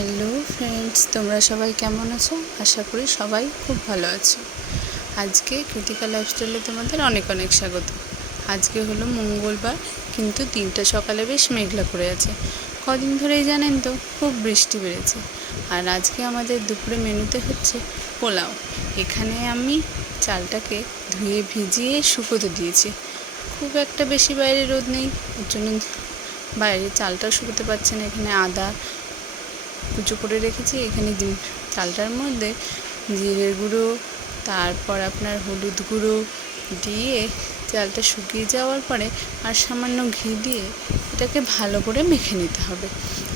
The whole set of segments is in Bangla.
হ্যালো ফ্রেন্ডস, তোমরা সবাই কেমন আছো? আশা করি সবাই খুব ভালো আছো। আজকে কৃতিকা লাইফস্টাইলে তোমাদের অনেক অনেক স্বাগত। আজকে হলো মঙ্গলবার, কিন্তু দিনটা সকালে বেশ মেঘলা করে আছে। কদিন ধরেই জানেন তো খুব বৃষ্টি বেড়েছে। আর আজকে আমাদের দুপুরে মেনুতে হচ্ছে পোলাও। এখানে আমি চালটাকে ধুয়ে ভিজিয়ে শুকোতে দিয়েছি। খুব একটা বেশি বাইরে রোদ নেই, ওর জন্য বাইরে চালটাও শুকোতে পারছে না। এখানে আদা কুচো করে রেখেছি। এখানে চালটার মধ্যে জিরের গুঁড়ো, তারপর আপনার হলুদ গুঁড়ো দিয়ে চালটা শুকিয়ে যাওয়ার পরে আর সামান্য ঘি দিয়ে এটাকে ভালো করে মেখে নিতে হবে।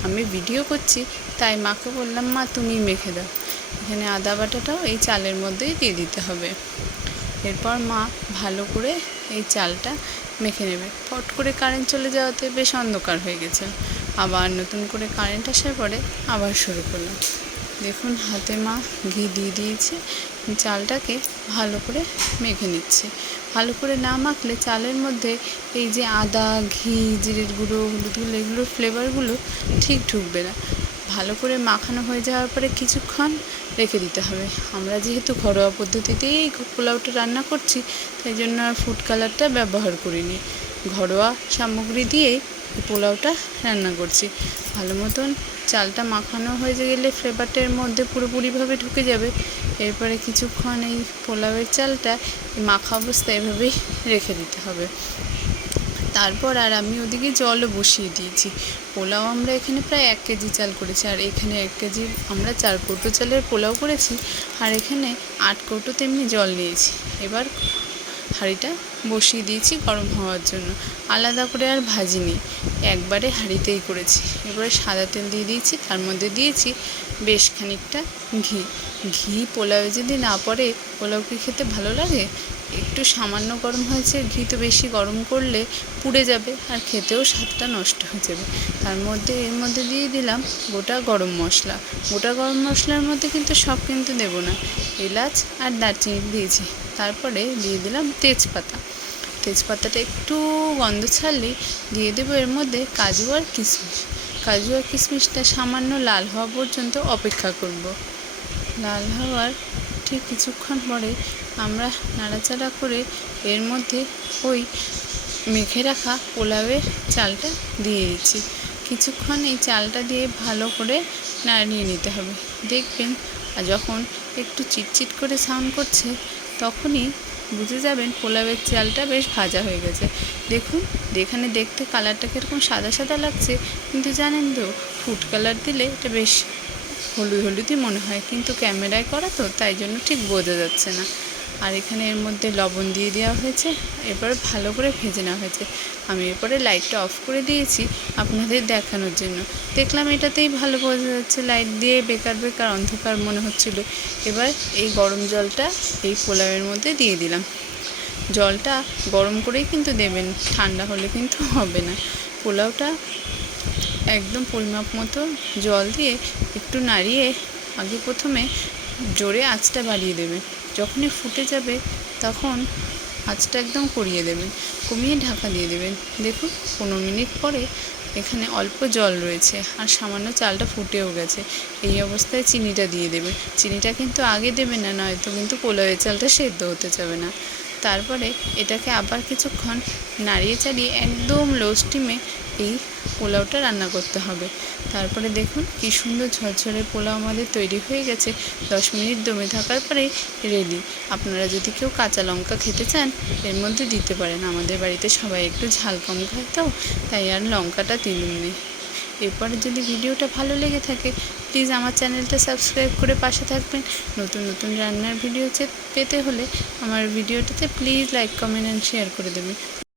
আমি ভিডিও করছি তাই মাকে বললাম, মা তুমি মেখে দাও। এখানে আদা বাটাটাও এই চালের মধ্যেই দিয়ে দিতে হবে। এরপর মা ভালো করে এই চালটা মেখে নেবে। ফট করে কারেন্ট চলে যাওয়াতে বেশ অন্ধকার হয়ে গেছে। আবার নতুন করে কারেন্ট আসার পরে আবার শুরু করলাম। দেখুন হাতে মা ঘি দিয়ে দিয়েছে, চালটাকে ভালো করে মেখে নিচ্ছে। ভালো করে না মাখলে চালের মধ্যে এই যে আদা, ঘি, জিরের গুঁড়ো, হলুদ গুঁড়ো এগুলোর ফ্লেভারগুলো ঠিক ঢুকবে না। ভালো করে মাখানো হয়ে যাওয়ার পরে কিছুক্ষণ রেখে দিতে হবে। আমরা যেহেতু ঘরোয়া পদ্ধতিতেই এই পোলাওটা রান্না করছি, তাই জন্য আর ফুড কালারটা ব্যবহার করিনি। ঘরোয়া সামগ্রী দিয়েই পোলাওটা রান্না করছি। ভালো মতন চালটা মাখানো হয়ে গেলে ফ্লেভারটার মধ্যে পুরোপুরিভাবে ঢুকে যাবে। এরপরে কিছুক্ষণ এই পোলাওয়ের চালটা মাখা অবস্থায় এভাবেই রেখে দিতে হবে। তারপর আর আমি ওদিকে জলও বসিয়ে দিয়েছি। পোলাও আমরা এখানে প্রায় 1 কেজি চাল করেছি, আর এখানে 1 কেজি আমরা 4 কৌটো চালের পোলাও করেছি। আর এখানে 8 কৌটো তেমনি জল নিয়েছি। এবার হাঁড়িটা বসিয়ে দিয়েছি গরম হওয়ার জন্য। আলাদা করে আর ভাজিনি, একবারে হাঁড়িতেই করেছি। এবারে সাদা তেল দিয়ে দিয়েছি, তার মধ্যে দিয়েছি বেশ খানিকটা ঘি। ঘি পোলাওয়ে যদি না পড়ে পোলাও কি খেতে ভালো লাগে? একটু সামান্য গরম হয়েছে, ঘি তো বেশি গরম করলে পুড়ে যাবে আর খেতেও স্বাদটা নষ্ট হয়ে যাবে। এর মধ্যে দিয়ে দিলাম গোটা গরম মশলা। গোটা গরম মশলার মধ্যে কিন্তু সব কিন্তু দেবো না, এলাচ আর দারচিনি দিয়েছি। তারপরে দিয়ে দিলাম তেজপাতা। তেজপাতাটা একটু গন্ধ ছাড়লেই দিয়ে দেবো এর মধ্যে কাজু আর কিশমিশ। কাজু আর কিশমিশটা সামান্য লাল হওয়া পর্যন্ত অপেক্ষা করব। লাল হওয়ার ঠিক কিছুক্ষণ পরে আমরা নাড়াচাড়া করে এর মধ্যে ওই মেখে রাখা পোলাওয়ের চালটা দিয়ে দিচ্ছি। কিছুক্ষণ এই চালটা দিয়ে ভালো করে নাড়িয়ে নিতে হবে। দেখবেন যখন একটু চিটচিট করে সাউন্ড করছে তখনই বুঝে যাবেন পোলাওয়ের চালটা বেশ ভাজা হয়ে গেছে। দেখুন এখানে দেখতে কালারটা কীরকম সাদা সাদা লাগছে, কিন্তু জানেন তো ফুড কালার দিলে এটা বেশ হলুদই মনে হয়, কিন্তু ক্যামেরায় করা তো তাই জন্য ঠিক বোঝা যাচ্ছে না। আর এখানে এর মধ্যে লবণ দিয়ে দেওয়া হয়েছে। এরপর ভালো করে ভেজে নেওয়া হয়েছে। আমি এরপরে লাইটটা অফ করে দিয়েছি আপনাদের দেখানোর জন্য। দেখলাম এটাতেই ভালো বোঝা যাচ্ছে, লাইট দিয়ে বেকার অন্ধকার মনে হচ্ছিল। এবার এই গরম জলটা এই পোলাওয়ের মধ্যে দিয়ে দিলাম। জলটা গরম করেই কিন্তু দেবেন, ঠান্ডা হলে কিন্তু হবে না। পোলাওটা একদম পরিমাপ মতো জল দিয়ে একটু নাড়িয়ে আগে প্রথমে জোরে আঁচটা বাড়িয়ে দেবেন। যখনই ফুটে যাবে তখন আঁচটা একদম কমিয়ে দেবেন, কমিয়ে ঢাকা দিয়ে দেবেন। দেখুন 15 মিনিট পরে এখানে অল্প জল রয়েছে আর সামান্য চালটা ফুটেও গেছে। এই অবস্থায় চিনিটা দিয়ে দেবেন। চিনিটা কিন্তু আগে দেবেন না, নয়তো কিন্তু পোলাওয়ের চালটা সেদ্ধ হতে যাবে না। তারপরে এটাকে আবার কিছুক্ষণ নাড়িয়ে চাড়িয়ে একদম লো স্টিমে এই পোলাওটা রান্না করতে হবে। তারপরে দেখুন কি সুন্দর ঝরঝরে পোলাও আমাদের তৈরি হয়ে গেছে। 10 মিনিট দমে থাকার পরেই রেডি। আপনারা যদি কেউ কাঁচা লঙ্কা খেতে চান এর মধ্যে দিতে পারেন। আমাদের বাড়িতে সবাই একটু ঝাল কম খায় তো, তাই আর লঙ্কাটা দিইনি। এরপরে যদি ভিডিওটা ভালো লেগে থাকে প্লিজ আমার চ্যানেলটা সাবস্ক্রাইব করে পাশে থাকবেন। নতুন রান্নার ভিডিও পেতে হলে আমার ভিডিওটাতে please like, comment and share করে দেবেন।